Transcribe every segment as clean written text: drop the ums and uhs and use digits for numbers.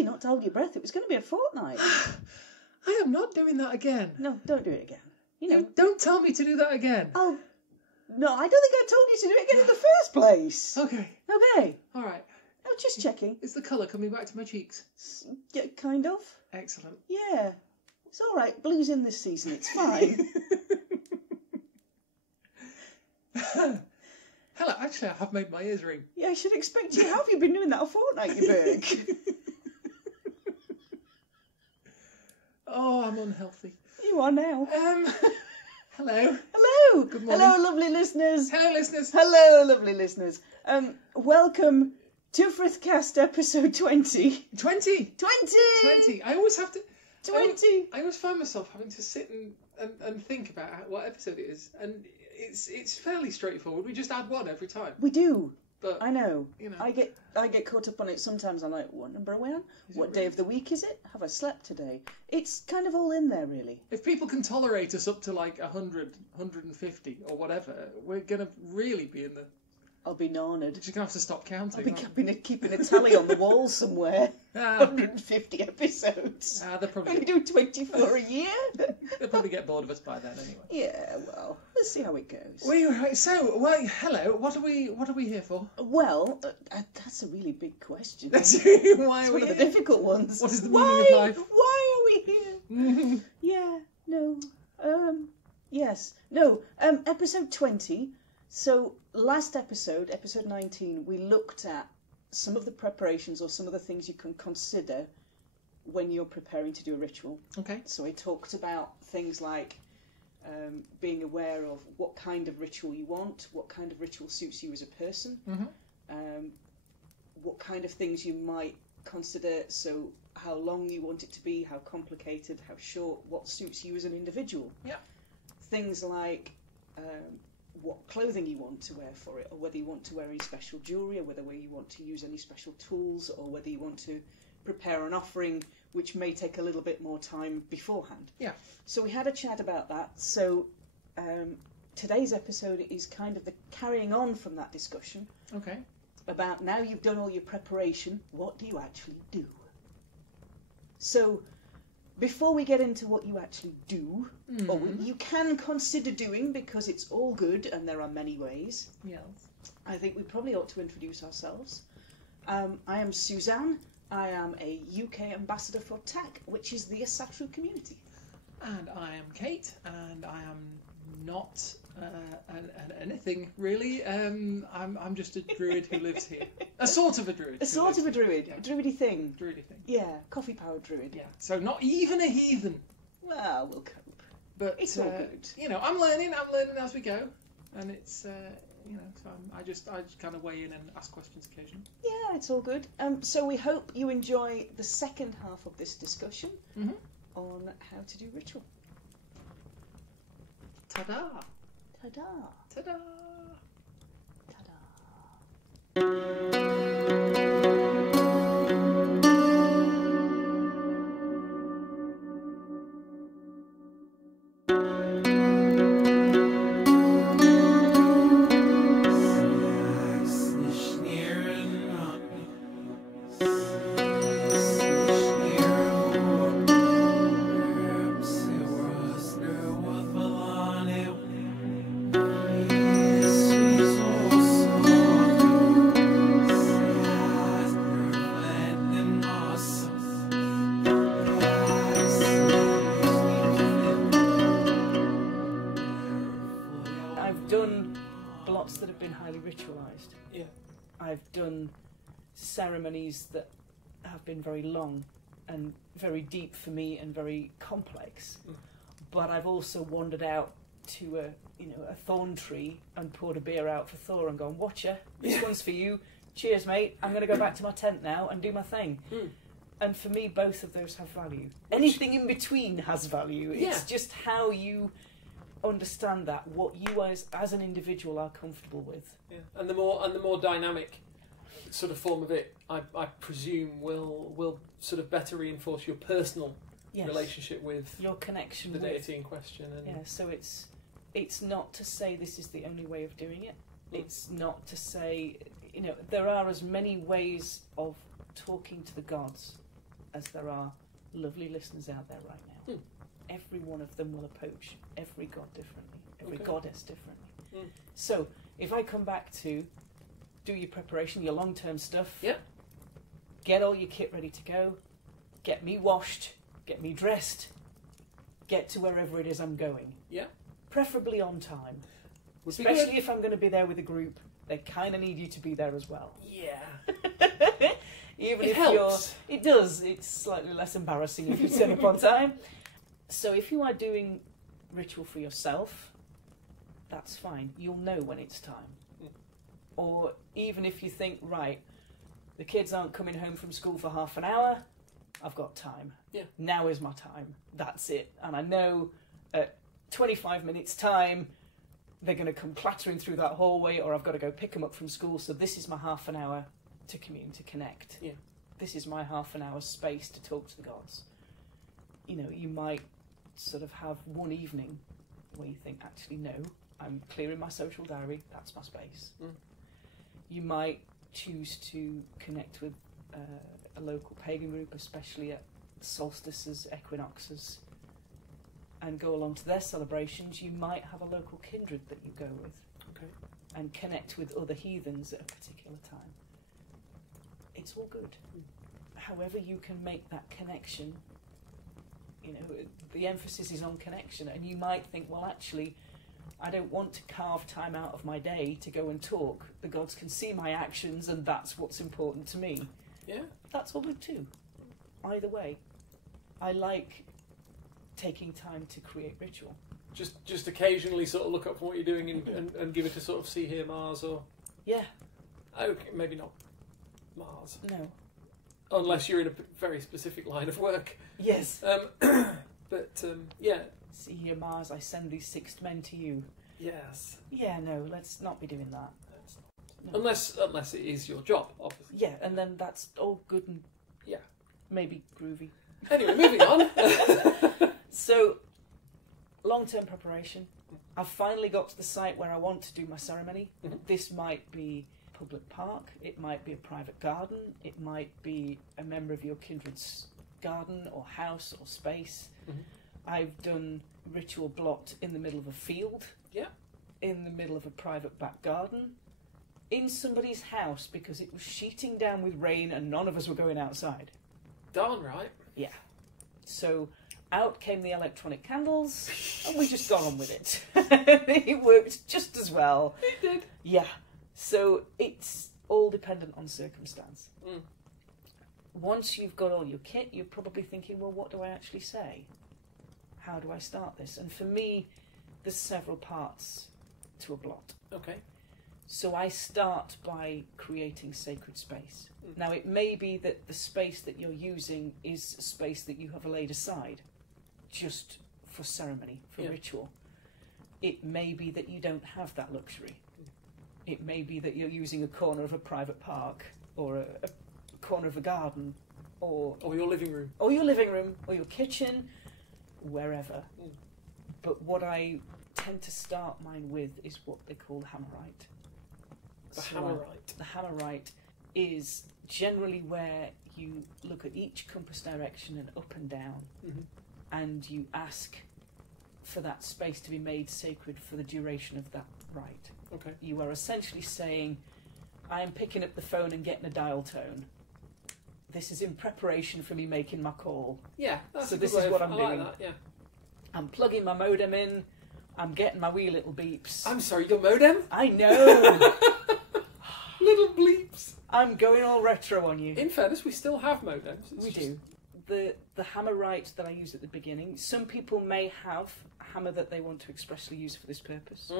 lucky not to hold your breath. It was going to be a fortnight. I am not doing that again. No, don't do it again. You know, don't tell me to do that again. Oh, no, I don't think I told you to do it again in the first place. Okay. Okay. All right. Oh, just checking. Is the colour coming back to my cheeks? Yeah, kind of. Excellent. Yeah. It's all right. Blue's in this season. It's fine. Hello, actually, I have made my ears ring. Yeah, I should expect you. How have you been doing that a fortnight, you berg? Oh, I'm unhealthy. You are now. Hello. Hello. Good morning. Hello, lovely listeners. Hello, listeners. Hello, lovely listeners. Welcome to Frithcast episode 20. 20. 20. I always have to... 20. I always find myself having to sit and think about what episode it is, and it's fairly straightforward. We just add one every time. We do. But I know. You know. I get caught up on it sometimes. I'm like, what number are we on? What day of the week is it? Have I slept today? It's kind of all in there, really. If people can tolerate us up to like 100, 150 or whatever, we're going to really be in the... I'll be narnered. You're just going to have to stop counting. I'll be keeping a tally on the wall somewhere. 150 episodes. They'll probably only do 24 a year. They'll probably get bored of us by then anyway. Yeah, well, let's see how it goes. Hello. What are we here for? Well, that's a really big question. Why it's are one we of the here? difficult ones. What is the meaning of life? Why are we here? Yeah, no. Yes. No. Episode 20. So, last episode 19, we looked at some of the preparations or some of the things you can consider when you're preparing to do a ritual. Okay. So we talked about things like being aware of what kind of ritual you want, what kind of ritual suits you as a person, what kind of things you might consider, so how long you want it to be, how complicated, how short, what suits you as an individual. Yeah. Things like what clothing you want to wear for it, or whether you want to wear any special jewellery, or whether you want to use any special tools, or whether you want to prepare an offering which may take a little bit more time beforehand. Yeah. So we had a chat about that. So today's episode is kind of the carrying on from that discussion. Okay. About now you've done all your preparation, what do you actually do? So before we get into what you actually do, or you can consider doing, because it's all good and there are many ways, Yes. I think we probably ought to introduce ourselves. I am Suzanne. I am a UK ambassador for TAC, which is the Asatru community. And I am Kate, and I am not anything really. I'm just a druid who lives here. A sort of a druid. A sort of a druid. Yeah. A druidy thing. Druidy thing. Yeah, coffee-powered druid. Yeah. So not even a heathen. Well, we'll cope. But It's all good. You know, I'm learning as we go, and it's you know, so I just kind of weigh in and ask questions occasionally. Yeah, it's all good. So we hope you enjoy the second half of this discussion on how to do ritual. Ta-da! Ta-da! Ta-da! Ta-da! That have been highly ritualised. Yeah. I've done ceremonies that have been very long and very deep for me and very complex. But I've also wandered out to a thorn tree and poured a beer out for Thor and gone, "Watcher, this one's for you. Cheers, mate. I'm going to go back to my tent now and do my thing." And for me, both of those have value. Anything in between has value. It's just how you understand that, what you as an individual are comfortable with. Yeah. And the more dynamic sort of form of it, I presume will sort of better reinforce your personal relationship with your connection the with deity in question. And yeah, so it's not to say this is the only way of doing it. It's not to say, there are as many ways of talking to the gods as there are lovely listeners out there right now. Every one of them will approach every god differently, every goddess differently. So if I come back to do your preparation, your long-term stuff, get all your kit ready to go, get me washed, get me dressed, get to wherever it is I'm going. Preferably on time. Especially if I'm going to be there with a group, they kind of need you to be there as well. Even if helps. It does. It's slightly less embarrassing if you turn up on time. So if you are doing ritual for yourself, that's fine. You'll know when it's time. Or even if you think, right, the kids aren't coming home from school for half an hour, I've got time. Now is my time. That's it. And I know at 25 minutes time, they're going to come clattering through that hallway, or I've got to go pick them up from school. So this is my half an hour to commune, to connect. This is my half an hour space to talk to the gods. You know, you might sort of have one evening where you think, actually, no, I'm clearing my social diary. That's my space. You might choose to connect with a local pagan group, especially at solstices, equinoxes, and go along to their celebrations. You might have a local kindred that you go with and connect with other heathens at a particular time. It's all good. However you can make that connection, you know, the emphasis is on connection, and you might think, well, actually, I don't want to carve time out of my day to go and talk. The gods can see my actions, and that's what's important to me. That's all good too. Either way, I like taking time to create ritual. Just occasionally sort of look up from what you're doing and give it a sort of see, hear, Mars, or... Okay, maybe not Mars. No. Unless you're in a very specific line of work. Yes. Yeah. See here, Mars, I send these 6 men to you. Yes. Yeah, no, let's not be doing that. No. Unless it is your job, obviously. Yeah, and then that's all good and maybe groovy. Anyway, moving on. So, long-term preparation. I've finally got to the site where I want to do my ceremony. This might be a public park, it might be a private garden, it might be a member of your kindred's garden or house or space. I've done ritual blocked in the middle of a field, in the middle of a private back garden, in somebody's house because it was sheeting down with rain and none of us were going outside. Darn right. Yeah. So out came the electronic candles and we just got on with it. It worked just as well. It did. Yeah. So it's all dependent on circumstance. Once you've got all your kit, you're probably thinking, well, what do I actually say? How do I start this? And for me, there's several parts to a blot. Okay. So I start by creating sacred space. Now, it may be that the space that you're using is a space that you have laid aside just for ceremony, for ritual. It may be that you don't have that luxury. It may be that you're using a corner of a private park or a corner of a garden or your living room. Or your living room or your kitchen, wherever. But what I tend to start mine with is what they call hammerite. The hammerite is generally where you look at each compass direction and up and down, and you ask for that space to be made sacred for the duration of that rite. Okay. You are essentially saying, I am picking up the phone and getting a dial tone. This is in preparation for me making my call. Yeah, that's so a this good is way what of, I'm I doing. like that, yeah. I'm plugging my modem in. I'm getting my wee little beeps. I'm sorry, your modem? I know. Little bleeps. I'm going all retro on you. In fairness, we still have modems. We do. The hammerite that I used at the beginning, some people may have a hammer that they want to expressly use for this purpose.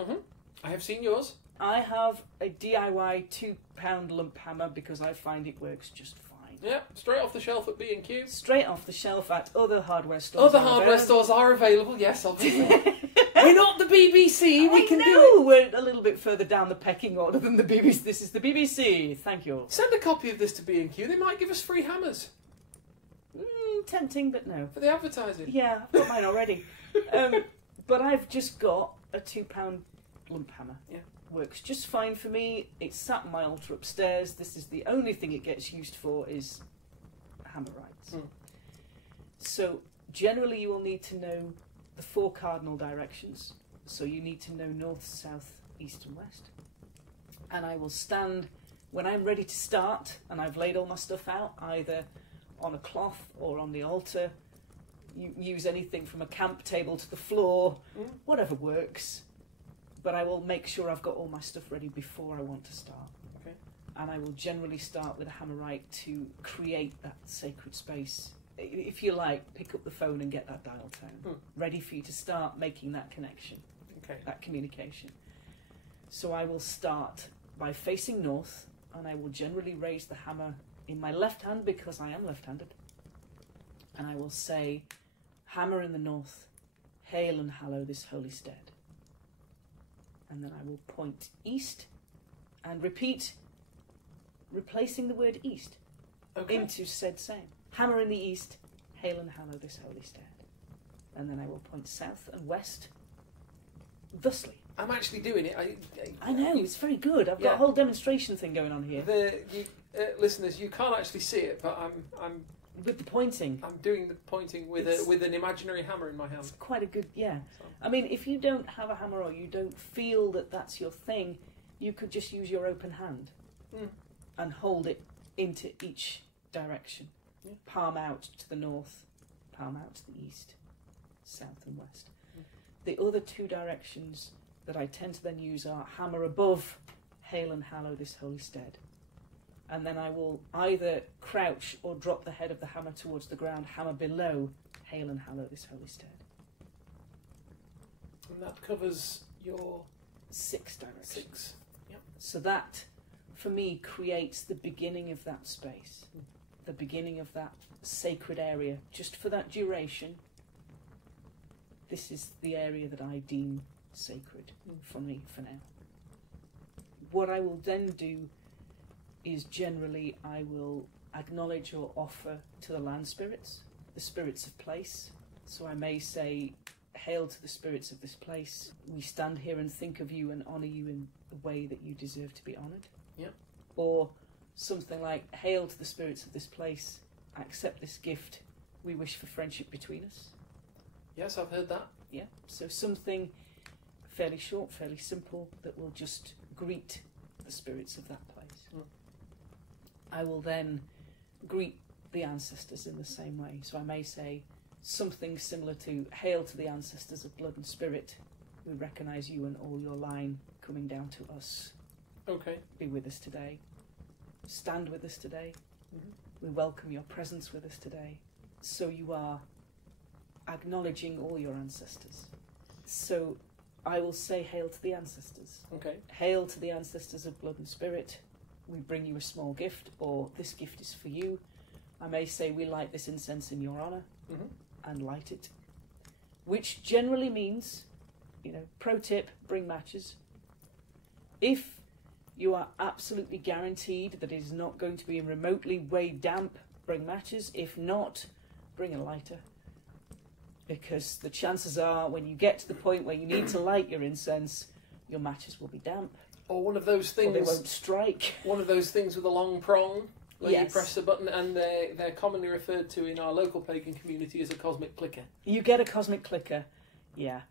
I have seen yours. I have a DIY £2 lump hammer because I find it works just fine. Yeah, straight off the shelf at B&Q. Straight off the shelf at other hardware stores. Other hardware stores are available, yes, obviously. We're not the BBC, we can do it. We're a little bit further down the pecking order than the BBC. This is the BBC, thank you. Send a copy of this to B&Q, they might give us free hammers. Tempting, but no. For the advertising. Yeah, I've got mine already. But I've just got a £2 lump hammer. Yeah. Works just fine for me. It's sat on my altar upstairs. This is the only thing it gets used for is hammerites. So generally you will need to know the 4 cardinal directions. So you need to know north, south, east and west. And I will stand, when I'm ready to start and I've laid all my stuff out, either on a cloth or on the altar, you use anything from a camp table to the floor, whatever works. But I will make sure I've got all my stuff ready before I want to start. Okay. And I will generally start with a hammerite to create that sacred space. If you like, pick up the phone and get that dial tone, ready for you to start making that connection, that communication. So I will start by facing north, and I will generally raise the hammer in my left hand because I am left-handed. And I will say, hammer in the north, hail and hallow this holy stead. And then I will point east and repeat, replacing the word east into said same. Hammer in the east, hail and hallow this holy stead. And then I will point south and west, thusly. I'm actually doing it. I know, it's very good. I've got a whole demonstration thing going on here. Listeners, you can't actually see it, but I'm with the pointing. I'm doing the pointing with an imaginary hammer in my hand. It's quite a good, So. I mean, if you don't have a hammer or you don't feel that that's your thing, you could just use your open hand and hold it into each direction. Yeah. Palm out to the north, palm out to the east, south and west. The other 2 directions that I tend to then use are hammer above, hail and hallow this holy stead. And then I will either crouch or drop the head of the hammer towards the ground, hammer below, hail and hallow this holy stead. And that covers your 6 directions. 6. Yep. So that, for me, creates the beginning of that space, the beginning of that sacred area. Just for that duration, this is the area that I deem sacred for me for now. What I will then do is generally I will acknowledge or offer to the land spirits, the spirits of place. So I may say, hail to the spirits of this place. We stand here and think of you and honour you in the way that you deserve to be honoured. Yep. Or something like, hail to the spirits of this place, accept this gift, we wish for friendship between us. Yes, I've heard that. Yeah, so something fairly short, fairly simple, that will just greet the spirits of that place. I will then greet the ancestors in the same way. So I may say something similar to, hail to the ancestors of blood and spirit. We recognise you and all your line coming down to us. Okay. Be with us today. Stand with us today. We welcome your presence with us today. So you are acknowledging all your ancestors. So I will say, hail to the ancestors. Okay. Hail to the ancestors of blood and spirit. We bring you a small gift, or this gift is for you. I may say, we light this incense in your honour, and light it. Which generally means, pro tip, bring matches. If you are absolutely guaranteed that it is not going to be remotely way damp, bring matches. If not, bring a lighter. Because the chances are, when you get to the point where you need to light your incense, your matches will be damp. Or one of those things. Or they won't strike. One of those things with a long prong, where Yes. you press the button, and they're commonly referred to in our local pagan community as a cosmic clicker. You get a cosmic clicker, yeah.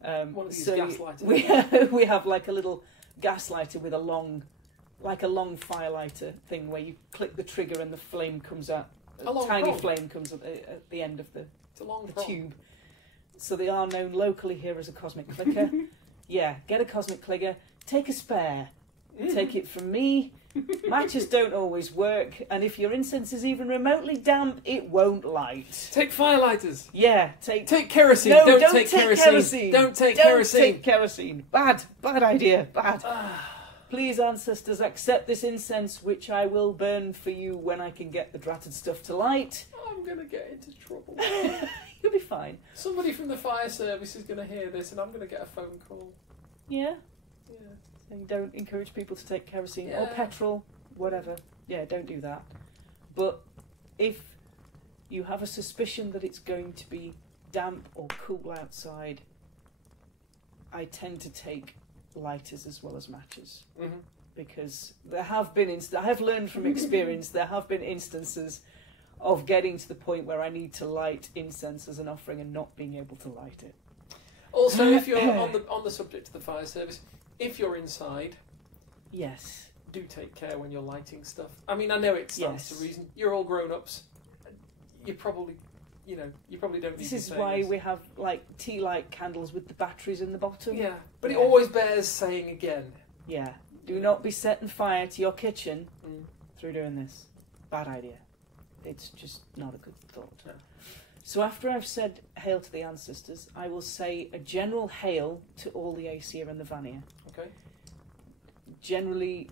One of these gaslighters. We have like a little gas lighter with a long firelighter thing where you click the trigger and the flame comes out. A tiny flame comes up at the end of the tube. So they are known locally here as a cosmic clicker. Yeah, get a cosmic clicker. Take a spare. Take it from me. Matches don't always work, and if your incense is even remotely damp, it won't light. Take firelighters. Yeah, take kerosene. No, don't take kerosene. Don't take kerosene. Don't take kerosene. Bad idea. Bad. Please, ancestors, accept this incense, which I will burn for you when I can get the dratted stuff to light. I'm going to get into trouble. You'll be fine. Somebody from the fire service is going to hear this, and I'm going to get a phone call. Yeah? Yeah. And don't encourage people to take kerosene or petrol, whatever. Yeah, don't do that. But if you have a suspicion that it's going to be damp or cool outside, I tend to take lighters as well as matches. Because there have been I have learned from experience, there have been instances of getting to the point where I need to light incense as an offering and not being able to light it. Also, if you're on the subject of the fire service, if you're inside, yes, do take care when you're lighting stuff. I mean, I know it stands to reason. You're all grown-ups. You probably don't need. This is why we have like tea light candles with the batteries in the bottom. Yeah, but it always bears saying again. Yeah, do not be setting fire to your kitchen through doing this. Bad idea. It's just not a good thought. No. So after I've said hail to the ancestors, I will say a general hail to all the Aesir and the Vanir. Okay. Generally,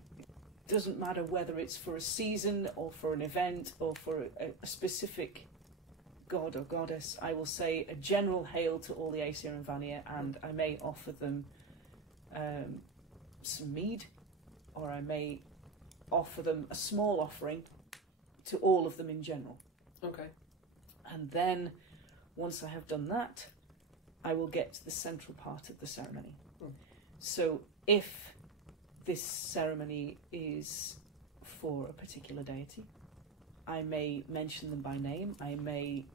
doesn't matter whether it's for a season or for an event or for a specific god or goddess. I will say a general hail to all the Aesir and Vanir, and I may offer them some mead, or I may offer them a small offering to all of them in general. Okay. And then, once I have done that, I will get to the central part of the ceremony. So if this ceremony is for a particular deity, I may mention them by name, I may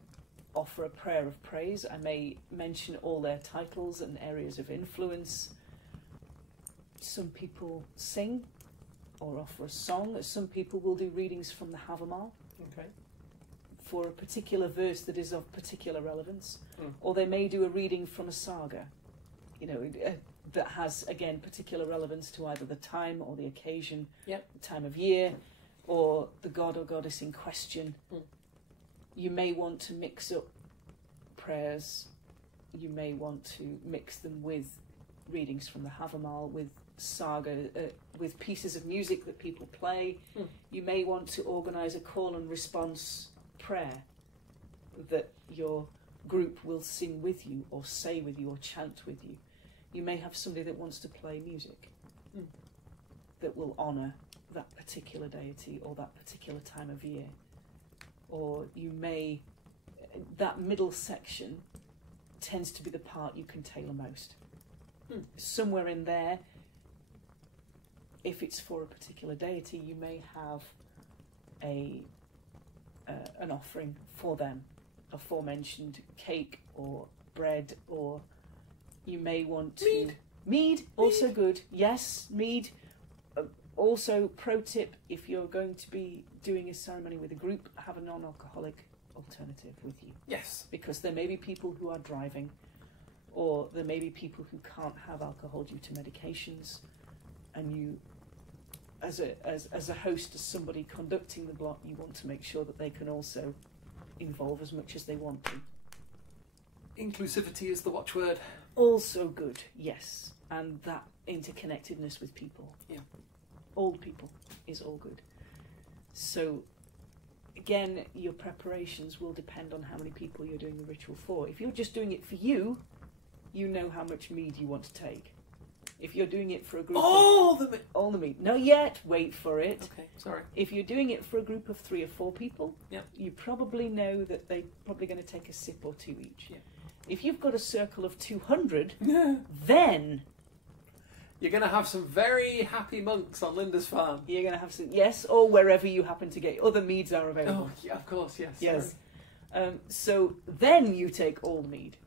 offer a prayer of praise, I may mention all their titles and areas of influence. Some people sing or offer a song. Some people will do readings from the Havamal. Okay. For a particular verse that is of particular relevance, or they may do a reading from a saga, that has, again, particular relevance to either the time or the occasion, the time of year, or the god or goddess in question. You may want to mix up prayers, you may want to mix them with readings from the Havamal, with saga, with pieces of music that people play. You may want to organise a call and response prayer that your group will sing with you or say with you or chant with you. You may have somebody that wants to play music that will honour that particular deity or that particular time of year. Or you may, that middle section tends to be the part you can tailor most. Somewhere in there, if it's for a particular deity, you may have an offering for them, aforementioned cake or bread, or you may want to... Mead, also good. Yes, mead. Also, pro tip, if you're going to be doing a ceremony with a group, have a non-alcoholic alternative with you. Yes. Because there may be people who are driving, or there may be people who can't have alcohol due to medications, and you, as a host, as somebody conducting the block, you want to make sure that they can also involve as much as they want to. Inclusivity is the watchword. Also good, yes. And that interconnectedness with people. Yeah. All people is all good. So, again, your preparations will depend on how many people you're doing the ritual for. If you're just doing it for you, you know how much mead you want to take. If you're doing it for a group all the meat. Not yet. Wait for it. Okay, sorry. If you're doing it for a group of 3 or 4 people, yeah, you probably know that they're probably going to take a sip or 2 each. Yeah. If you've got a circle of 200, then you're going to have some very happy monks on Linda's farm. You're going to have some, yes, or wherever you happen to get. Other meads are available. Oh, yeah, of course, yes. Yes. So then you take all the mead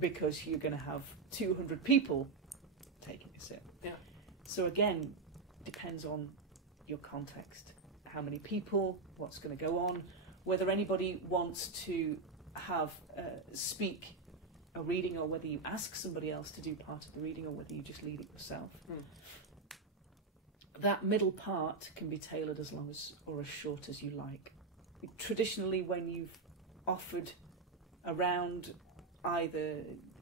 because you're going to have 200 people taking a sip. Yeah. So again, depends on your context. How many people, what's going to go on, whether anybody wants to have speak a reading, or whether you ask somebody else to do part of the reading, or whether you just lead it yourself. That middle part can be tailored as long as or as short as you like. Traditionally, when you've offered around either,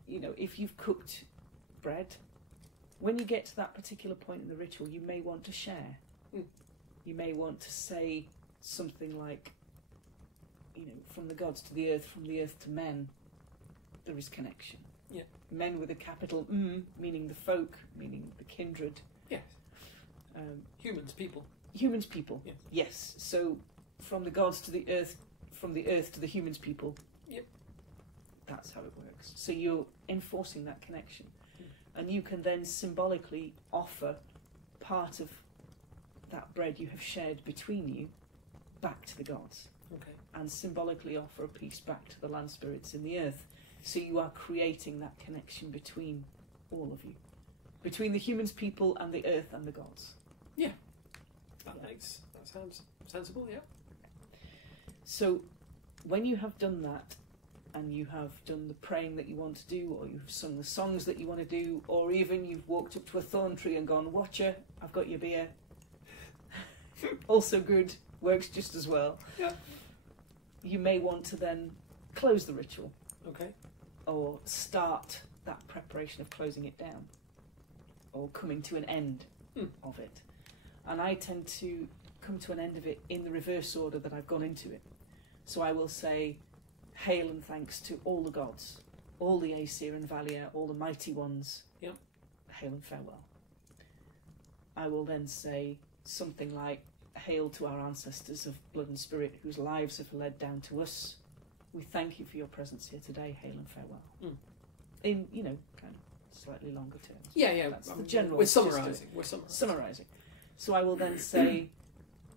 if you've cooked bread, when you get to that particular point in the ritual, you may want to share. You may want to say something like, from the gods to the earth, from the earth to men, there is connection. Yeah. Men with a capital M, meaning the folk, meaning the kindred. Yes. Humans, people. Humans, people. Yes. Yes. So from the gods to the earth, from the earth to the humans, people. Yep. That's how it works. So you're enforcing that connection. And you can then symbolically offer part of that bread you have shared between you back to the gods. Okay. and symbolically offer a piece back to the land spirits in the earth. So you are creating that connection between all of you, between the humans, people, and the earth and the gods. Yeah, that sounds sensible. Yeah. So when you have done that, and you have done the praying that you want to do, or you've sung the songs that you want to do, or even you've walked up to a thorn tree and gone, "Watcher, I've got your beer." Also good, works just as well. Yeah. You may want to then close the ritual. Okay. Or start that preparation of closing it down, or coming to an end of it. And I tend to come to an end of it in the reverse order that I've gone into it. So I will say, hail and thanks to all the gods, all the Aesir and Valia, all the mighty ones. Yep. Hail and farewell. I will then say something like, hail to our ancestors of blood and spirit whose lives have led down to us. We thank you for your presence here today. Hail and farewell. In, kind of slightly longer terms. Yeah. That's the general. We're summarising. Summarising. So I will then say,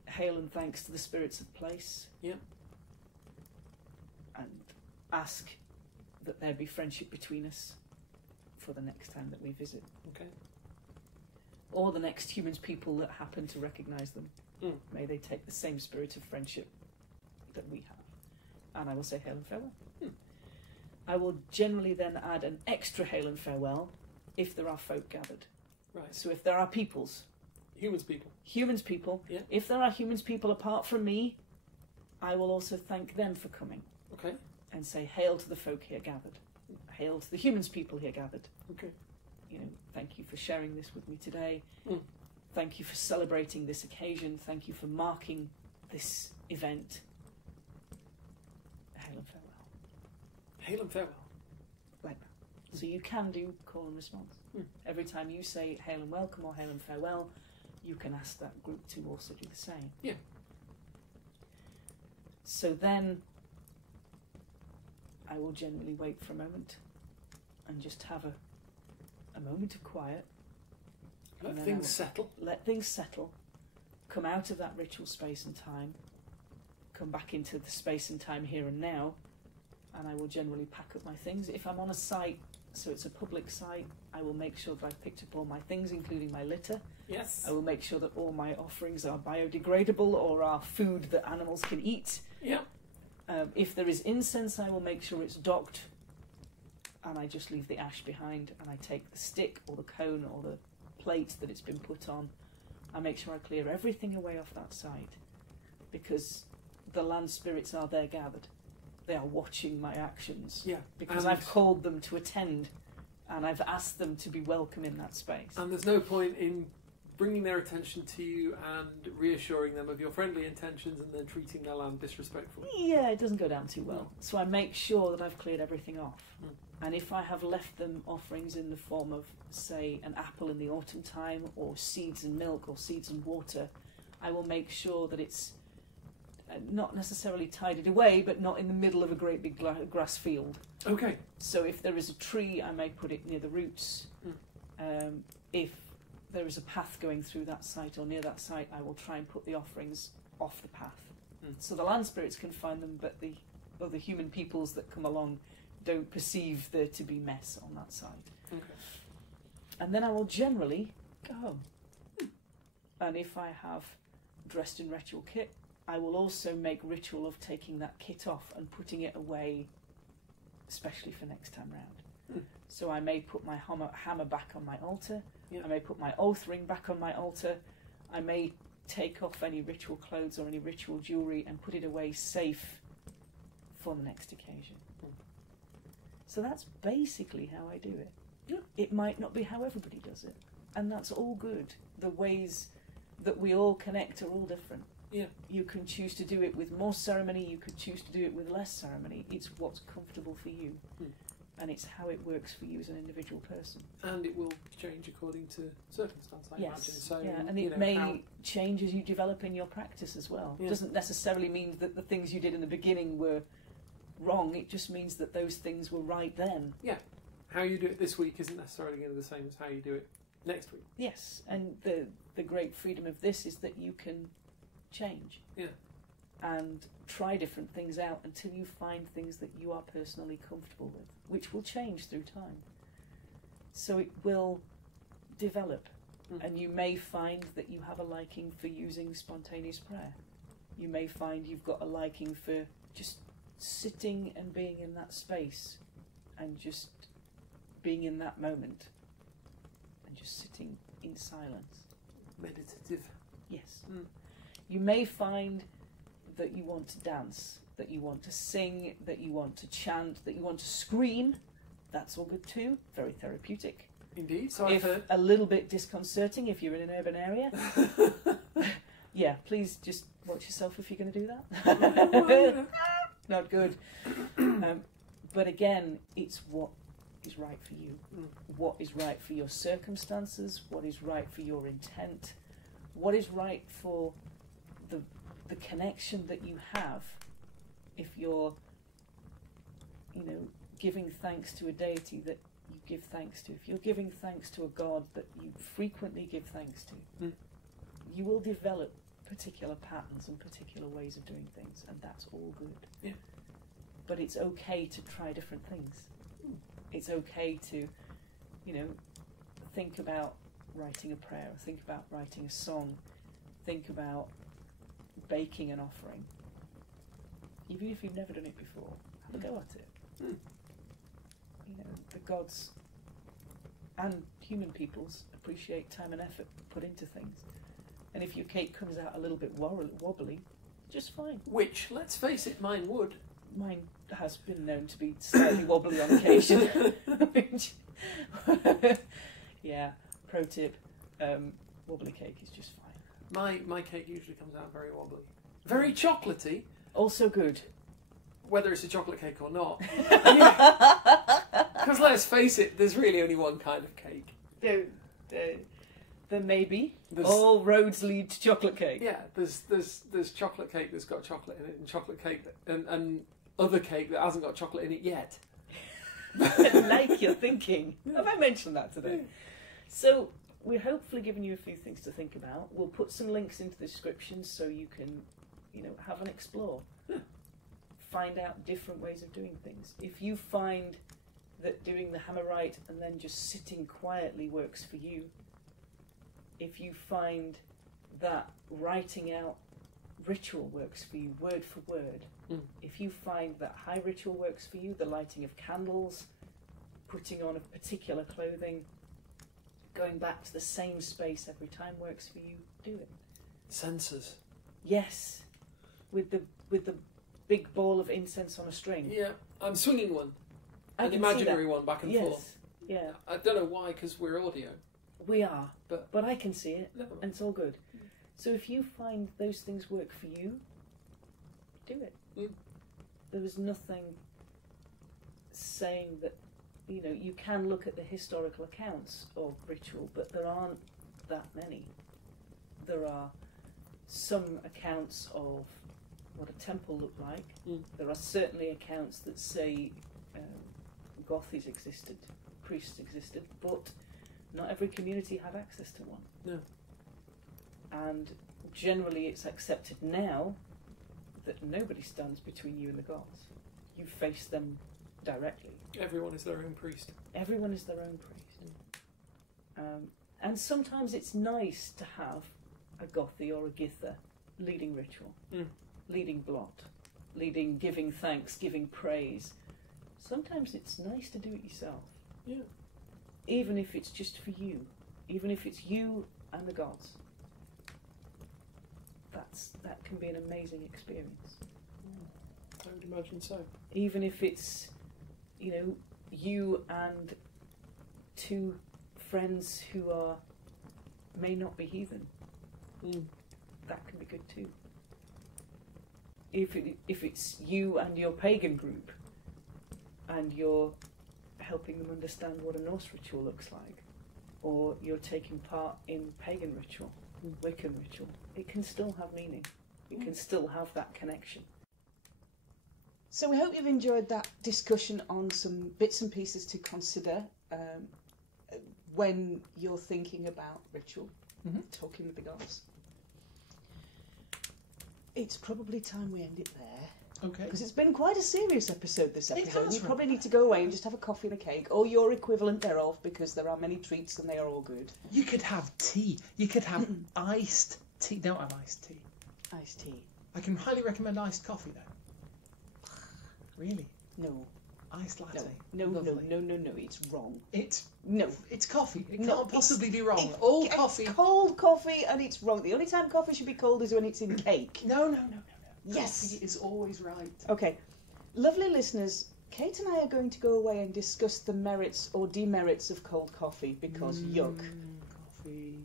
hail and thanks to the spirits of the place. Yeah. And ask that there be friendship between us for the next time that we visit. Okay. Or the next humans, people that happen to recognise them. May they take the same spirit of friendship that we have. And I will say hail and farewell. I will generally then add an extra hail and farewell if there are folk gathered. Right. So if there are peoples. Humans people. Yeah. If there are humans people apart from me, I will also thank them for coming. Okay. And say hail to the folk here gathered. Hail to the humans people here gathered. Okay. Thank you for sharing this with me today. Thank you for celebrating this occasion. Thank you for marking this event. Hail and farewell. Hail and farewell. Like that. So you can do call and response. Every time you say hail and welcome or hail and farewell, you can ask that group to also do the same. Yeah. So then I will generally wait for a moment and just have a moment of quiet. Let things settle. Let things settle. Come out of that ritual space and time. Come back into the space and time here and now. And I will generally pack up my things. If I'm on a site, so it's a public site, I will make sure that I've picked up all my things, including my litter. Yes. I will make sure that all my offerings are biodegradable or are food that animals can eat. Yeah. If there is incense, I will make sure it's docked, and I just leave the ash behind, and I take the stick or the cone or the plate that it's been put on. I make sure I clear everything away off that site, because the land spirits are there gathered. They are watching my actions. Yeah. Because I've called them to attend, and I've asked them to be welcome in that space. And there's no point in bringing their attention to you and reassuring them of your friendly intentions and then treating their land disrespectfully. Yeah, it doesn't go down too well. So I make sure that I've cleared everything off. And if I have left them offerings in the form of, say, an apple in the autumn time, or seeds and milk, or seeds and water, I will make sure that it's not necessarily tidied away, but not in the middle of a great big grass field. Okay. So if there is a tree, I may put it near the roots. If there is a path going through that site or near that site, I will try and put the offerings off the path. So the land spirits can find them, but the other human peoples that come along don't perceive there to be mess on that side. Okay. And then I will generally go home. And if I have dressed in ritual kit, I will also make ritual of taking that kit off and putting it away, especially for next time round. So I may put my hammer back on my altar. Yep. I may put my oath ring back on my altar. I may take off any ritual clothes or any ritual jewellery and put it away safe for the next occasion. So that's basically how I do it. Yeah. It might not be how everybody does it, and that's all good. The ways that we all connect are all different. Yeah. You can choose to do it with more ceremony, you could choose to do it with less ceremony. It's what's comfortable for you. And it's how it works for you as an individual person. And it will change according to circumstance, I imagine. So, yeah, and it may change as you develop in your practice as well. Yeah. It doesn't necessarily mean that the things you did in the beginning were wrong, it just means that those things were right then. Yeah. How you do it this week isn't necessarily going to be the same as how you do it next week. Yes, and the great freedom of this is that you can change. Yeah. and try different things out until you find things that you are personally comfortable with, which will change through time. So it will develop, and you may find that you have a liking for using spontaneous prayer. You may find you've got a liking for just sitting and being in that space and just being in that moment and just sitting in silence. Meditative. Yes. You may find that you want to dance, that you want to sing, that you want to chant, that you want to scream. That's all good too. Very therapeutic. Indeed. So I've heard. A little bit disconcerting if you're in an urban area. Yeah, please just watch yourself if you're going to do that. Not good. But again, it's what is right for you. What is right for your circumstances, what is right for your intent, what is right for the connection that you have if you're, giving thanks to a deity that you give thanks to. If you're giving thanks to a God that you frequently give thanks to, you will develop particular patterns and particular ways of doing things, and that's all good. Yeah. But it's okay to try different things. It's okay to, think about writing a prayer, think about writing a song, think about baking an offering. Even if you've never done it before, have a go at it. The gods and human peoples appreciate time and effort put into things. And if your cake comes out a little bit wobbly, just fine. Which, let's face it, mine would. Mine has been known to be slightly wobbly on occasion. Yeah, pro tip, wobbly cake is just fine. My cake usually comes out very wobbly. Very chocolatey. Also good. Whether it's a chocolate cake or not. Because let's face it, there's really only one kind of cake. There may be. All roads lead to chocolate cake. Yeah, there's chocolate cake that's got chocolate in it, and chocolate cake and other cake that hasn't got chocolate in it yet. Like you're thinking. Have I mentioned that today? So we're hopefully giving you a few things to think about. We'll put some links into the description so you can, have an explore. Find out different ways of doing things. If you find that doing the Hammerite and then just sitting quietly works for you, if you find that writing out ritual works for you, word for word, if you find that high ritual works for you, the lighting of candles, putting on a particular clothing, going back to the same space every time works for you, do it. Sensors. Yes, with the big ball of incense on a string. Yeah, I'm swinging one. An can imaginary one back and forth. Yeah. I don't know why, because we're audio. We are, but I can see it, and it's all good. So if you find those things work for you, do it. There is nothing saying that, you can look at the historical accounts of ritual, but there aren't that many. There are some accounts of what a temple looked like. There are certainly accounts that say Gothies existed, priests existed, but not every community had access to one. No. And generally it's accepted now that nobody stands between you and the gods. You face them directly. Everyone is their own priest. Everyone is their own priest. And sometimes it's nice to have a Gothi or a Githa leading ritual, leading blot, leading giving thanks, giving praise. Sometimes it's nice to do it yourself. Yeah. Even if it's just for you. Even if it's you and the gods. That can be an amazing experience. I would imagine so. Even if it's, you and two friends who may not be heathen. That can be good too. If it's you and your pagan group, and you're helping them understand what a Norse ritual looks like, or you're taking part in pagan ritual, Wiccan ritual, it can still have meaning. It can still have that connection. So we hope you've enjoyed that discussion on some bits and pieces to consider when you're thinking about ritual, talking with the gods. it's probably time we end it there. Okay. Because it's been quite a serious episode, this episode. has, You probably need to go away and just have a coffee and a cake, or your equivalent thereof, because there are many treats and they are all good. You could have tea. You could have iced tea. Don't have iced tea. Iced tea. I can highly recommend iced coffee, though. Really? No. Iced latte. No, Lovely. no, it's wrong. It's coffee. It No, can't possibly be wrong. It's All coffee. cold coffee, and it's wrong. The only time coffee should be cold is when it's in cake. No. Yes. Coffee is always right. Okay. Lovely listeners, Kate and I are going to go away and discuss the merits or demerits of cold coffee, because yuck. Coffee.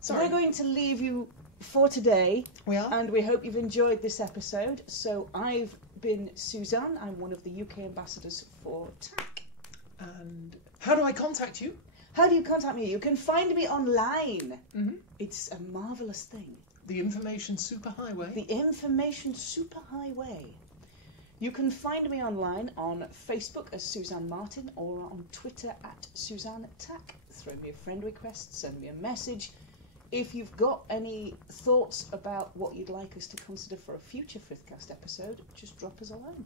So Sorry. we're going to leave you for today. We are? And we hope you've enjoyed this episode. So I've been Suzanne. I'm one of the UK ambassadors for TAC. And how do I contact you? How do you contact me? You can find me online. Mm-hmm. It's a marvellous thing. The Information Superhighway. The Information Superhighway. You can find me online on Facebook as Suzanne Martin, or on Twitter at Suzanne TAC. Throw me a friend request, send me a message. If you've got any thoughts about what you'd like us to consider for a future Frithcast episode, just drop us a line.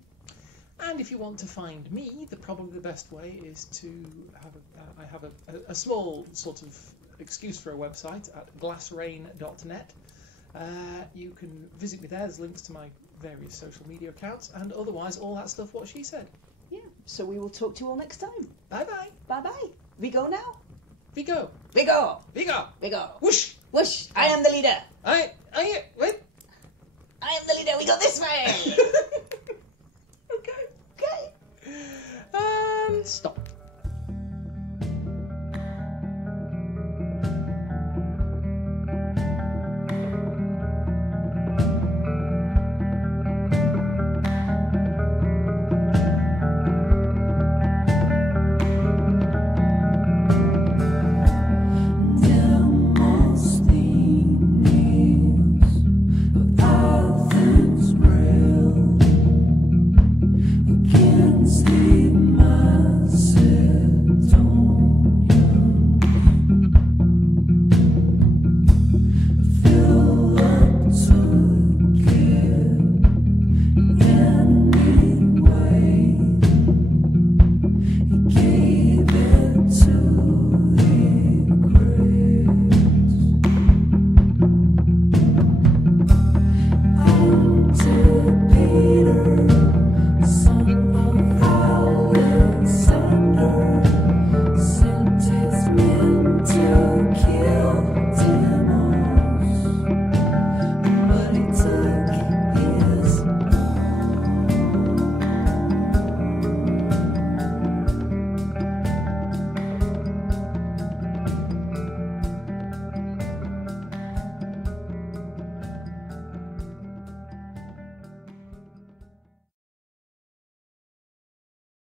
And if you want to find me, probably the best way is to have a small sort of excuse for a website at glassrain.net. You can visit me there. There's links to my various social media accounts, and otherwise all that stuff what she said. Yeah, so we will talk to you all next time. Bye-bye. Bye-bye. We go now? Vigo. Vigo! Vigo. Vigo! Whoosh. Whoosh! I am the leader! Wait. I am the leader! We go this way! Okay. Okay. And stop.